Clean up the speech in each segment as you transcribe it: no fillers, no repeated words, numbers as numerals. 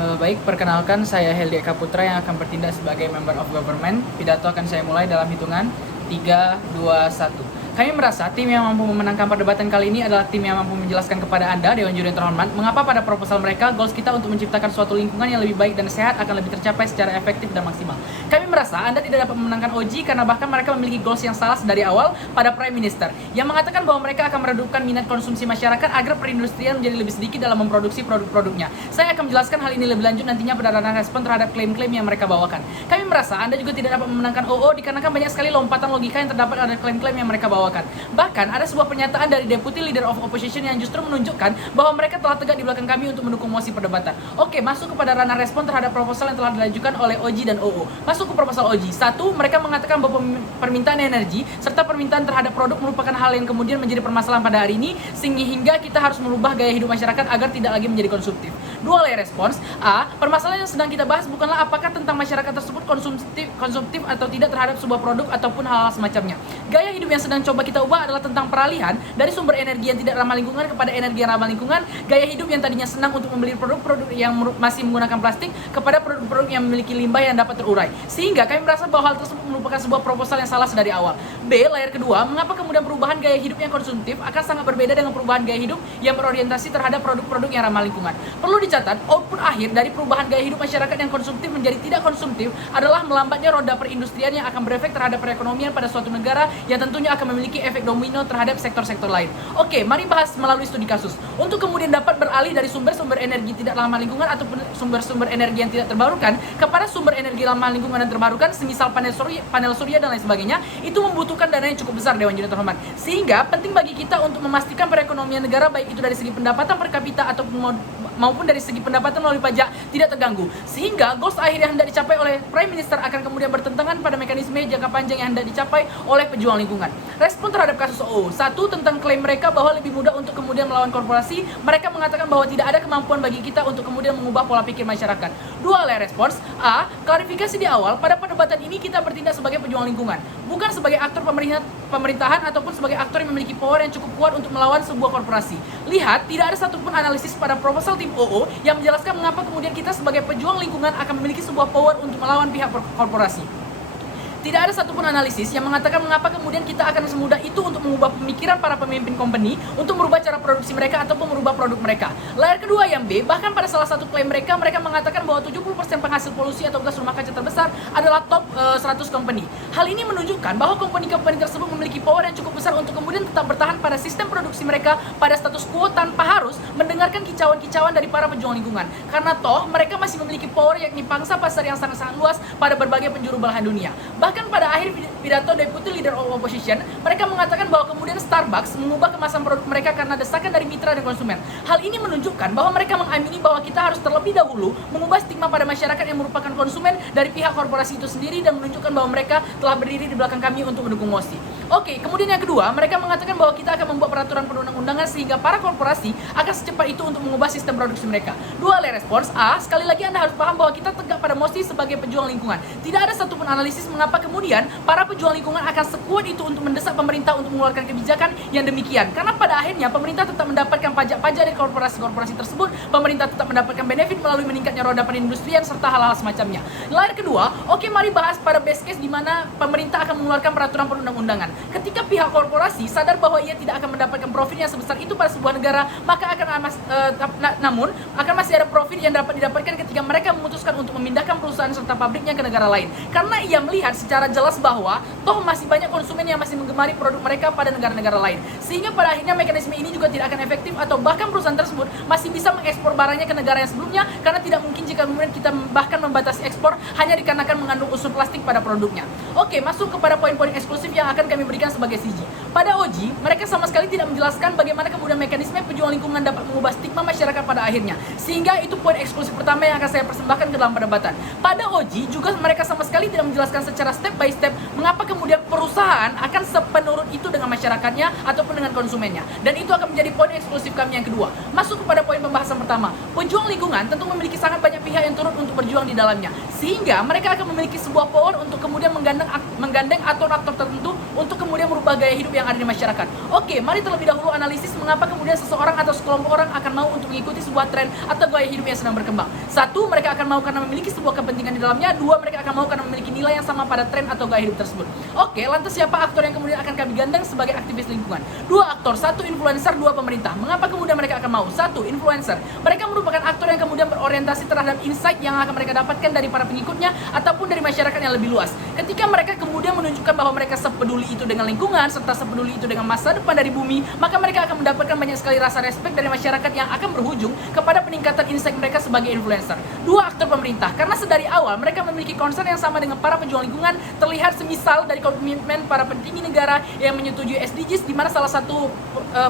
Baik, perkenalkan saya Heldi Eka Putra yang akan bertindak sebagai Member of Government. Pidato akan saya mulai dalam hitungan 3, 2, 1. Kami merasa tim yang mampu memenangkan perdebatan kali ini adalah tim yang mampu menjelaskan kepada Anda, Dewan Juri yang terhormat, mengapa pada proposal mereka, goals kita untuk menciptakan suatu lingkungan yang lebih baik dan sehat akan lebih tercapai secara efektif dan maksimal. Kami merasa Anda tidak dapat memenangkan OG karena bahkan mereka memiliki goals yang salah dari awal pada Prime Minister, yang mengatakan bahwa mereka akan meredupkan minat konsumsi masyarakat agar perindustrian menjadi lebih sedikit dalam memproduksi produk-produknya. Saya akan menjelaskan hal ini lebih lanjut nantinya pada ranah respon terhadap klaim-klaim yang mereka bawakan. Kami merasa Anda juga tidak dapat memenangkan OO dikarenakan banyak sekali lompatan logika yang terdapat pada klaim-klaim yang mereka bawakan. Bahkan ada sebuah pernyataan dari Deputy Leader of Opposition yang justru menunjukkan bahwa mereka telah tegak di belakang kami untuk mendukung mosi perdebatan. Oke, masuk kepada ranah respon terhadap proposal yang telah diajukan oleh OG dan OO. Masuk ke proposal OG. 1. Mereka mengatakan bahwa permintaan energi serta permintaan terhadap produk merupakan hal yang kemudian menjadi permasalahan pada hari ini, sehingga kita harus merubah gaya hidup masyarakat agar tidak lagi menjadi konsumtif. 2 layer respons. A. Permasalahan yang sedang kita bahas bukanlah apakah tentang masyarakat tersebut konsumtif atau tidak terhadap sebuah produk ataupun hal-hal semacamnya. Gaya hidup yang sedang coba kita ubah adalah tentang peralihan dari sumber energi yang tidak ramah lingkungan kepada energi yang ramah lingkungan. Gaya hidup yang tadinya senang untuk membeli produk-produk yang masih menggunakan plastik kepada produk-produk yang memiliki limbah yang dapat terurai. Sehingga kami merasa bahwa hal tersebut merupakan sebuah proposal yang salah dari awal. B. Layer kedua. Mengapa kemudian perubahan gaya hidup yang konsumtif akan sangat berbeda dengan perubahan gaya hidup yang berorientasi terhadap produk-produk yang ramah lingkungan. Perlu dicatat, output akhir dari perubahan gaya hidup masyarakat yang konsumtif menjadi tidak konsumtif adalah melambatnya roda perindustrian yang akan berefek terhadap perekonomian pada suatu negara yang tentunya akan memiliki efek domino terhadap sektor-sektor lain. Oke, mari bahas melalui studi kasus. Untuk kemudian dapat beralih dari sumber-sumber energi tidak ramah lingkungan ataupun sumber-sumber energi yang tidak terbarukan kepada sumber energi ramah lingkungan dan terbarukan, semisal panel surya dan lain sebagainya, itu membutuhkan dana yang cukup besar, Dewan Juri terhormat. Sehingga penting bagi kita untuk memastikan perekonomian negara, baik itu dari segi pendapatan per kapita ataupun maupun dari segi pendapatan melalui pajak tidak terganggu, sehingga goals akhir yang hendak dicapai oleh Prime Minister akan kemudian bertentangan pada mekanisme jangka panjang yang hendak dicapai oleh pejuang lingkungan. Respon terhadap kasus OO. 1. Tentang klaim mereka bahwa lebih mudah untuk kemudian melawan korporasi. Mereka mengatakan bahwa tidak ada kemampuan bagi kita untuk kemudian mengubah pola pikir masyarakat. 2. Layer respons. A. Klarifikasi di awal, pada perdebatan ini kita bertindak sebagai pejuang lingkungan, bukan sebagai aktor pemerintahan ataupun sebagai aktor yang memiliki power yang cukup kuat untuk melawan sebuah korporasi. Lihat, tidak ada satupun analisis pada proposal tim OO yang menjelaskan mengapa kemudian kita sebagai pejuang lingkungan akan memiliki sebuah power untuk melawan pihak korporasi. Tidak ada satupun analisis yang mengatakan mengapa kemudian kita akan semudah itu untuk mengubah pemikiran para pemimpin company untuk merubah cara produksi mereka ataupun merubah produk mereka. Layer kedua yang B, bahkan pada salah satu klaim mereka mengatakan bahwa 70% penghasil polusi atau gas rumah kaca terbesar adalah top 100 company. Hal ini menunjukkan bahwa company-company tersebut memiliki power yang cukup besar untuk kemudian tetap bertahan pada sistem produksi mereka pada status quo tanpa harus mendengarkan kicauan-kicauan dari para pejuang lingkungan. Karena toh mereka masih memiliki power, yakni pangsa pasar yang sangat-sangat luas pada berbagai penjuru belahan dunia. Bahkan pada akhir pidato Deputy Leader of Opposition, mereka mengatakan bahwa kemudian Starbucks mengubah kemasan produk mereka karena desakan dari mitra dan konsumen. Hal ini menunjukkan bahwa mereka mengamini bahwa kita harus terlebih dahulu mengubah stigma pada masyarakat yang merupakan konsumen dari pihak korporasi itu sendiri dan menunjukkan bahwa mereka telah berdiri di belakang kami untuk mendukung mosi. Oke, kemudian yang kedua, mereka mengatakan bahwa kita akan membuat peraturan perundang-undangan sehingga para korporasi akan secepat itu untuk mengubah sistem produksi mereka. 2 layer respons. A. Sekali lagi Anda harus paham bahwa kita tegak pada mosi sebagai pejuang lingkungan. Tidak ada satupun analisis mengapa kemudian para pejuang lingkungan akan sekuat itu untuk mendesak pemerintah untuk mengeluarkan kebijakan yang demikian. Karena pada akhirnya pemerintah tetap mendapatkan pajak-pajak dari korporasi-korporasi tersebut, pemerintah tetap mendapatkan benefit melalui meningkatnya roda perindustrian serta hal-hal semacamnya. Layer kedua, oke, mari bahas pada best case di mana pemerintah akan mengeluarkan peraturan perundang-undangan. Ketika pihak korporasi sadar bahwa ia tidak akan mendapatkan profit yang sebesar itu pada sebuah negara, maka namun akan masih ada profit yang dapat didapatkan ketika mereka memutuskan untuk memindahkan perusahaan serta pabriknya ke negara lain. Karena ia melihat secara jelas bahwa toh masih banyak konsumen yang masih menggemari produk mereka pada negara-negara lain. Sehingga pada akhirnya mekanisme ini juga tidak akan efektif atau bahkan perusahaan tersebut masih bisa mengekspor barangnya ke negara yang sebelumnya, karena tidak mungkin jika kemudian kita bahkan membatasi ekspor hanya dikarenakan mengandung unsur plastik pada produknya. Oke, masuk kepada poin-poin eksklusif yang akan kami berikan sebagai CG. Pada OG, mereka sama sekali tidak menjelaskan bagaimana kemudian mekanisme pejuang lingkungan dapat mengubah stigma masyarakat pada akhirnya. Sehingga itu poin eksklusif pertama yang akan saya persembahkan ke dalam perdebatan. Pada OG juga mereka sama sekali tidak menjelaskan secara step by step mengapa kemudian perusahaan akan sepenurut itu dengan masyarakatnya ataupun dengan konsumennya. Dan itu akan menjadi poin eksklusif kami yang kedua. Masuk kepada poin pembahasan pertama. Pejuang lingkungan tentu memiliki sangat banyak pihak yang turut untuk berjuang di dalamnya. sehingga mereka akan memiliki sebuah power untuk kemudian menggandeng aktor-aktor tertentu untuk kemudian merubah gaya hidup yang ada di masyarakat. Oke, mari terlebih dahulu analisis mengapa kemudian seseorang atau sekelompok orang akan mau untuk mengikuti sebuah tren atau gaya hidup yang sedang berkembang. Satu, mereka akan mau karena memiliki sebuah kepentingan di dalamnya. Dua, mereka akan mau karena memiliki nilai yang sama pada tren atau gaya hidup tersebut. Oke, lantas siapa aktor yang kemudian akan kami gandeng sebagai aktivis lingkungan? Dua aktor, satu influencer, dua pemerintah. Mengapa kemudian mereka akan mau? Satu, influencer. Mereka merupakan aktor yang kemudian berorientasi terhadap insight yang akan mereka dapatkan dari para pengikutnya ataupun dari masyarakat yang lebih luas. Ketika mereka kemudian menunjukkan bahwa mereka sepeduli itu dengan lingkungan serta sepeduli itu dengan masa depan dari bumi, maka mereka akan mendapatkan banyak sekali rasa respect dari masyarakat yang akan berujung kepada peningkatan insight mereka sebagai influencer. Dua, aktor pemerintah. Karena sedari awal mereka memiliki concern yang sama dengan para pejuang lingkungan, terlihat semisal dari komitmen para petinggi negara yang menyetujui SDGs, di mana salah satu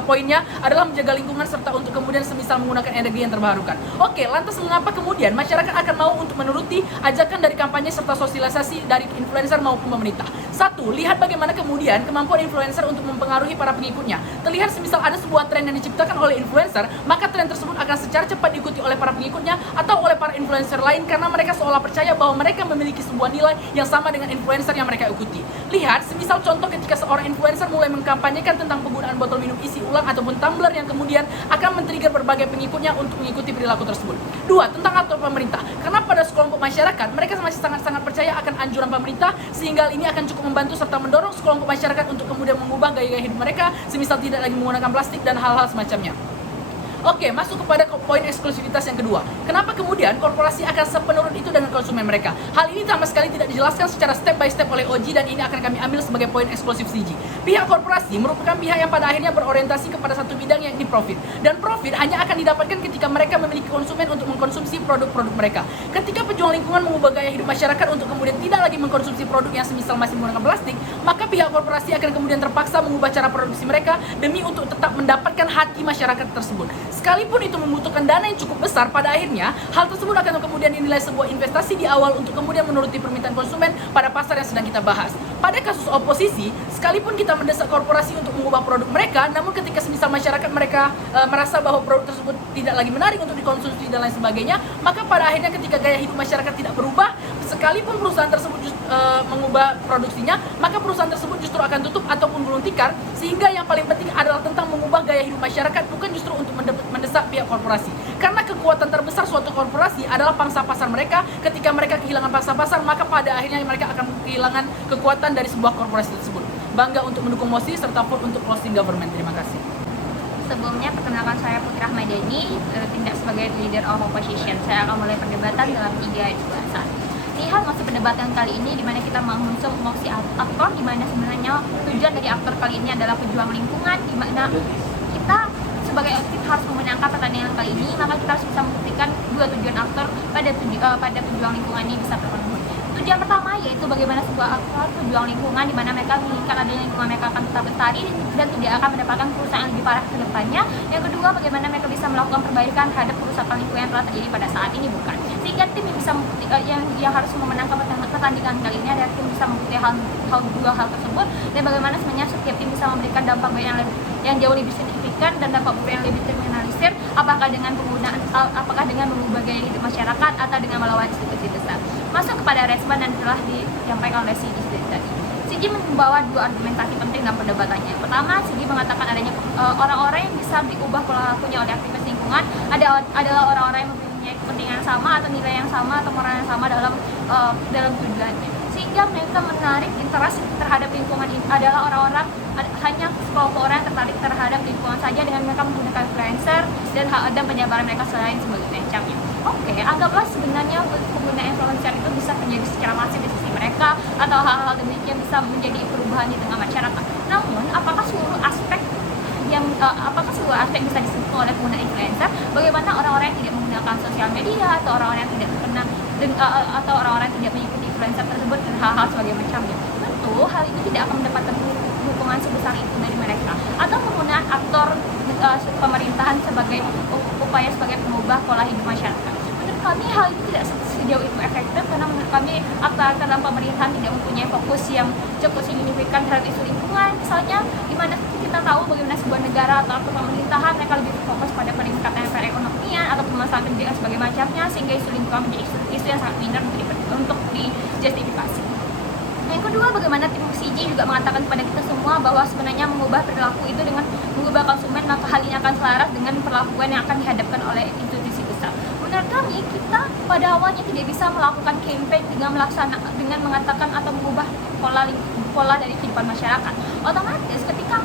poinnya adalah menjaga lingkungan serta untuk kemudian semisal menggunakan energi yang terbarukan. Oke, lantas mengapa kemudian masyarakat akan mau untuk menuruti ajakan dari kampanye serta sosialisasi dari influencer maupun pemerintah? Satu, lihat bagaimana kemudian kemampuan influencer untuk mempengaruhi para pengikutnya. Terlihat semisal ada sebuah tren yang diciptakan oleh influencer, maka tren tersebut akan secara cepat diikuti oleh para pengikutnya atau oleh para influencer lain karena mereka seolah percaya bahwa mereka memiliki sebuah nilai yang sama dengan influencer yang mereka ikuti. Lihat, semisal contoh ketika seorang influencer mulai mengkampanyekan tentang penggunaan botol minum isi ulang ataupun tumbler yang kemudian akan men-trigger berbagai pengikutnya untuk mengikuti perilaku tersebut. Dua, tentang aktor pemerintah. Karena pada sekelompok masyarakat, mereka masih sangat-sangat percaya akan anjuran pemerintah, sehingga ini akan cukup membantu serta mendorong sekelompok masyarakat untuk kemudian mengubah gaya hidup mereka, semisal tidak lagi menggunakan plastik dan hal-hal semacamnya. Oke, masuk kepada poin eksklusivitas yang kedua. Kenapa kemudian korporasi akan sepenurut itu dengan konsumen mereka? Hal ini sama sekali tidak dijelaskan secara step by step oleh Oji dan ini akan kami ambil sebagai poin eksklusif CG. Pihak korporasi merupakan pihak yang pada akhirnya berorientasi kepada satu bidang yakni profit. Dan profit hanya akan didapatkan ketika mereka memiliki konsumen untuk mengkonsumsi produk-produk mereka. Ketika pejuang lingkungan mengubah gaya hidup masyarakat untuk kemudian tidak lagi mengkonsumsi produk yang semisal masih menggunakan plastik, maka pihak korporasi akan kemudian terpaksa mengubah cara produksi mereka demi untuk tetap mendapatkan hati masyarakat tersebut. Sekalipun itu membutuhkan dana yang cukup besar, pada akhirnya hal tersebut akan kemudian dinilai sebuah investasi di awal untuk kemudian menuruti permintaan konsumen pada pasar yang sedang kita bahas. Pada kasus oposisi, sekalipun kita mendesak korporasi untuk mengubah produk mereka, namun ketika semisal masyarakat mereka merasa bahwa produk tersebut tidak lagi menarik untuk dikonsumsi dan lain sebagainya, maka pada akhirnya ketika gaya hidup masyarakat tidak berubah, sekalipun perusahaan tersebut mengubah produksinya, maka perusahaan tersebut justru akan tutup ataupun gulung tikar, sehingga yang paling penting adalah tentang mengubah gaya hidup masyarakat, bukan justru untuk mendesak pihak korporasi. Karena kekuatan terbesar suatu korporasi adalah pangsa pasar mereka. Ketika mereka kehilangan pangsa pasar, maka pada akhirnya mereka akan kehilangan kekuatan dari sebuah korporasi tersebut. Bangga untuk mendukung MOSI serta vote untuk closing government. Terima kasih. Sebelumnya, perkenalkan saya Putri Ahmadani, tindak sebagai leader of opposition. Saya akan mulai perdebatan dalam 3, 2, 1. Lihat masih perdebatan kali ini di mana kita mengusung mosi aktor, di mana sebenarnya tujuan dari aktor kali ini adalah pejuang lingkungan, di mana kita sebagai aktif harus memenangkan pertandingan kali ini, maka kita harus bisa membuktikan dua tujuan aktor pada pejuang lingkungan ini bisa terpenuhi. Tujuan pertama yaitu bagaimana sebuah aktor pejuang lingkungan di mana mereka menginginkan adanya lingkungan mereka akan tetap lestari dan tidak akan mendapatkan kerusakan yang lebih parah ke depannya. Yang kedua, bagaimana mereka bisa melakukan perbaikan terhadap kerusakan lingkungan yang telah terjadi pada saat ini, bukan. Sehingga tim yang bisa yang harus memenangkan pertandingan kali ini adalah tim bisa membuktikan dua hal tersebut, dan bagaimana sebenarnya setiap tim bisa memberikan dampak yang jauh lebih signifikan dan dampak yang lebih terminalisir, apakah dengan mengubah gaya hidup masyarakat atau dengan melawan institusi besar. Masuk kepada respon dan telah disampaikan oleh Sigi tadi. Sigi membawa dua argumentasi penting dalam perdebatannya. Pertama, Sigi mengatakan adanya orang-orang yang bisa diubah pola lakunya oleh aktivis lingkungan adalah orang-orang yang mempunyai kepentingan yang sama atau nilai yang sama atau moral yang sama dalam tujuannya. Sehingga mereka menarik interest terhadap lingkungan ini adalah orang-orang hanya sekelompok orang yang tertarik terhadap lingkungan saja dengan mereka menggunakan influencer dan penyebaran mereka selain sebagai macamnya. Oke, anggaplah sebenarnya pengguna influencer itu bisa terjadi secara masif di sisi mereka atau hal-hal demikian bisa menjadi perubahan di tengah masyarakat. Namun, apakah seluruh aspek bisa disentuh oleh pengguna influencer? Bagaimana orang-orang yang tidak menggunakan sosial media atau orang-orang yang tidak terkena atau orang-orang yang tidak mengikuti influencer tersebut dan hal-hal sebagai macamnya? Tentu hal itu tidak akan mendapatkan dukungan sebesar itu dari mereka, atau penggunaan aktor pemerintahan sebagai upaya sebagai pengubah pola hidup masyarakat. Menurut kami hal ini tidak sejauh itu efektif, karena menurut kami karena pemerintahan tidak mempunyai fokus yang cukup signifikan terhadap isu lingkungan. Misalnya di mana kita tahu bagaimana sebuah negara atau pemerintahan mereka lebih fokus pada peningkatan perekonomian atau permasalahan pendidikan sebagai macamnya, sehingga isu lingkungan menjadi isu yang sangat minor untuk dijustifikasi. Yang kedua, bagaimana tim CG juga mengatakan kepada kita semua bahwa sebenarnya mengubah perilaku itu dengan mengubah konsumen, maka hal ini akan selaras dengan perlakuan yang akan dihadapkan oleh institusi besar. Menurut kami, kita pada awalnya tidak bisa melakukan campaign dengan mengatakan atau mengubah pola dari kehidupan masyarakat. Otomatis ketika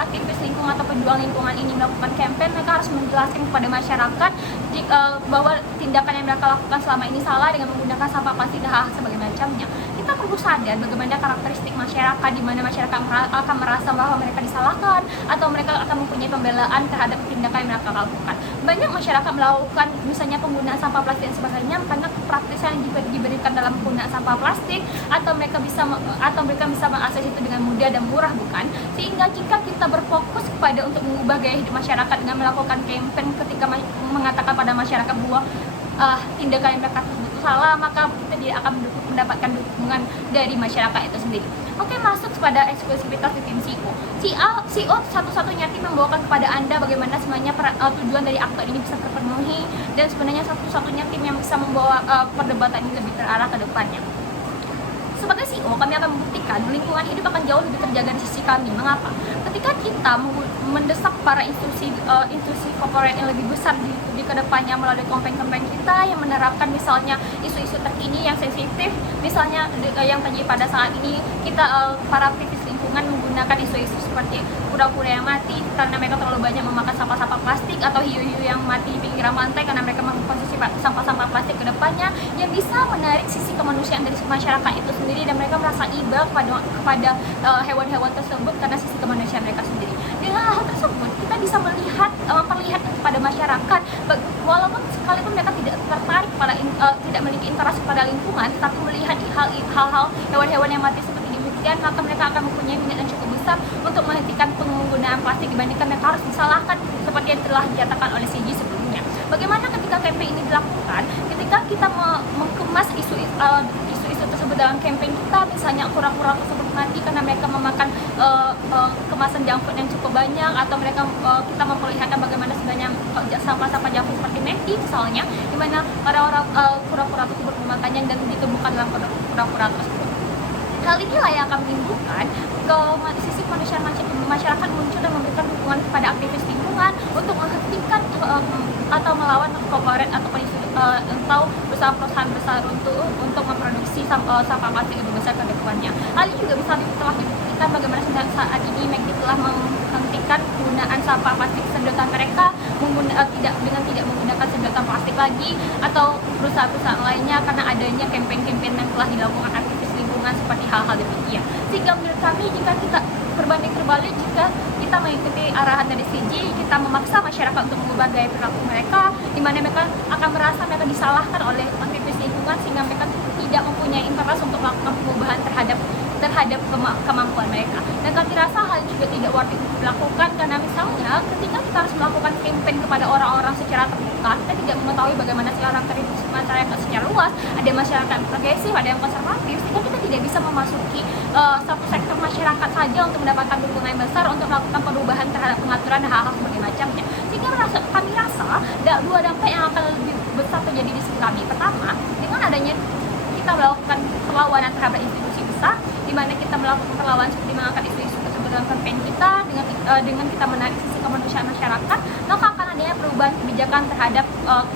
aktivis lingkungan atau pejuang lingkungan ini melakukan campaign, mereka harus menjelaskan kepada masyarakat bahwa tindakan yang mereka lakukan selama ini salah dengan menggunakan sampah plastik dan hal sebagai macamnya. Kita perlu sadar bagaimana karakteristik masyarakat, di mana masyarakat akan merasa bahwa mereka disalahkan atau mereka akan mempunyai pembelaan terhadap tindakan yang mereka lakukan. Banyak masyarakat melakukan misalnya penggunaan sampah plastik dan sebagainya karena praktisan yang diberikan dalam penggunaan sampah plastik, atau mereka bisa mengakses itu dengan mudah dan murah, bukan? Sehingga jika kita berfokus kepada untuk mengubah gaya hidup masyarakat dengan melakukan campaign ketika mengatakan pada masyarakat bahwa tindakan yang mereka tersebut salah, maka kita tidak akan mendapatkan dukungan dari masyarakat itu sendiri. Oke, masuk kepada eksklusivitas di tim CEO. CEO satu-satunya tim membawakan kepada Anda bagaimana sebenarnya tujuan dari aktor ini bisa terpenuhi, dan sebenarnya satu-satunya tim yang bisa membawa perdebatan ini lebih terarah ke depannya. Sebagai CEO, kami akan membuktikan lingkungan hidup akan jauh lebih terjaga di sisi kami. Mengapa? Ketika kita mendesak para institusi corporate yang lebih besar di kedepannya melalui campaign kita yang menerapkan misalnya isu-isu terkini yang sensitif, misalnya yang terjadi pada saat ini, kita para aktivis lingkungan menggunakan isu-isu seperti kura-kura yang mati karena mereka terlalu banyak memakan sampah-sampah plastik, atau hiu-hiu yang mati di pinggiran pantai karena mereka mengkonsumsi sampah-sampah plastik ke depannya, yang bisa menarik sisi kemanusiaan dari masyarakat itu sendiri, dan mereka merasa iba kepada hewan-hewan tersebut karena sisi kemanusiaan mereka sendiri. Dengan hal tersebut kita bisa memperlihatkan kepada masyarakat, walaupun sekalipun mereka tidak tertarik tidak memiliki interest pada lingkungan, tapi melihat hal-hal hewan-hewan yang mati seperti demikian, maka mereka akan mempunyai minat yang cukup besar untuk menghentikan penggunaan plastik dibandingkan mereka harus disalahkan seperti yang telah dinyatakan oleh CG sebelumnya. Bagaimana ketika campaign ini dilakukan, ketika kita mengemas isu-isu tersebut dalam campaign kita, misalnya kura-kura tersebut mati karena mereka memakan kemasan junk food yang cukup banyak, atau kita memperlihatkan bagaimana sebenarnya sampah-sampah junk food seperti McD misalnya, di mana orang-orang kura-kura tersebut memakannya dan ditemukan dalam kura-kura tersebut. Hal inilah yang akan menimbulkan ke sisi kemanusiaan masyarakat muncul dan memberikan dukungan kepada aktivis lingkungan untuk menghentikan atau melawan korporat atau perusahaan-perusahaan besar untuk memproduksi sampah plastik lebih besar ke depannya. Hal ini juga telah dibuktikan bagaimana saat ini McD telah menghentikan penggunaan sampah plastik sedotan mereka dengan tidak menggunakan sedotan plastik lagi, atau perusahaan-perusahaan lainnya karena adanya campaign-campaign yang telah dilakukan aktivis lingkungan seperti hal-hal demikian. Sehingga menurut kami, jika kita berbanding terbalik, jika kita mengikuti arahan dari CG, kita memaksa masyarakat untuk mengubah gaya perilaku mereka, di mana mereka akan merasa mereka disalahkan oleh aktivis lingkungan, sehingga mereka tidak mempunyai interest untuk melakukan perubahan terhadap kemampuan mereka. Dan kami rasa hal juga tidak worth it dilakukan, karena misalnya ketika kita harus melakukan campaign kepada orang-orang secara terbuka, kita tidak mengetahui bagaimana karakteristik masyarakat secara luas. Ada masyarakat yang progresif, ada yang konservatif, sehingga kita tidak bisa memasuki satu sektor masyarakat saja untuk mendapatkan dukungan yang besar untuk melakukan perubahan terhadap pengaturan dan hal-hal sebagai macamnya. Sehingga kami rasa dua dampak yang akan lebih besar terjadi di sisi kami. Pertama, dengan adanya kita melakukan perlawanan terhadap institusi besar, di mana kita melakukan perlawanan seperti mengangkat isu-isu tersebut dalam campaign kita, dengan kita menarik sisi kemanusiaan masyarakat, maka akan adanya perubahan kebijakan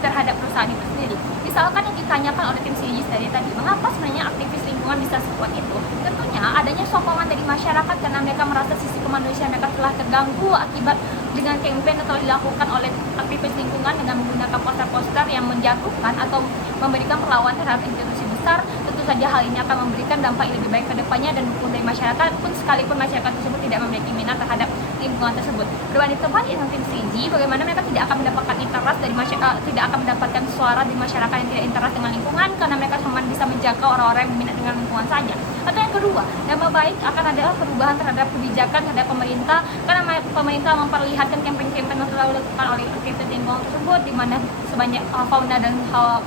terhadap perusahaan itu sendiri. Misalkan yang ditanyakan oleh tim CG tadi, mengapa sebenarnya aktivis lingkungan bisa sekuat itu? Tentunya adanya sokongan dari masyarakat karena mereka merasa sisi kemanusiaan mereka telah terganggu akibat dengan campaign atau dilakukan oleh aktivis lingkungan dengan menggunakan poster-poster yang menjatuhkan atau memberikan perlawanan terhadap institusi besar. Tentu saja hal ini akan memberikan dampak yang lebih baik ke depannya, dan dukungan dari masyarakat pun sekalipun masyarakat tersebut tidak memiliki minat terhadap lingkungan tersebut. Berbanding terbalik dengan tim CG, bagaimana mereka tidak akan mendapatkan interest dari masyarakat, tidak akan mendapatkan suara di masyarakat yang tidak interest dengan lingkungan, karena mereka cuma bisa menjaga orang-orang yang berminat dengan lingkungan saja. Atau yang kedua, nama baik akan adalah perubahan terhadap kebijakan terhadap pemerintah, karena pemerintah memperlihatkan campaign-campaign yang telah dilakukan oleh aktivis lingkungan tersebut, di mana sebanyak fauna dan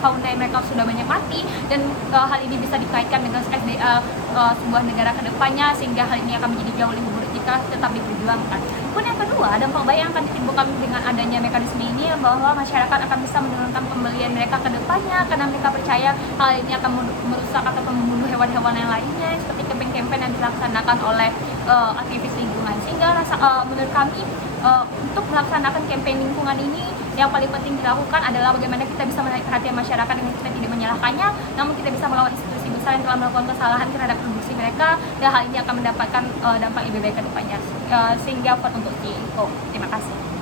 fauna mereka sudah banyak mati, dan hal ini bisa dikaitkan dengan SDA sebuah negara kedepannya, sehingga hal ini akan menjadi jauh lebih buruk jika tetap diperjuangkan. Pun yang kedua, dampak baik yang akan ditimbulkan dengan adanya mekanisme ini bahwa masyarakat akan bisa menurunkan pembelian mereka ke depannya, karena mereka percaya hal ini akan merusak atau membunuh hewan-hewan yang lainnya, seperti campaign-campaign yang dilaksanakan oleh aktivis lingkungan. Sehingga menurut kami untuk melaksanakan campaign lingkungan ini yang paling penting dilakukan adalah bagaimana kita bisa menarik perhatian masyarakat dengan kita tidak menyalahkannya, namun kita bisa melawan institusi besar yang telah melakukan kesalahan terhadap produksi mereka, dan hal ini akan mendapatkan dampak lebih baik ke depannya. Sehingga vote untuk CEO. Terima kasih.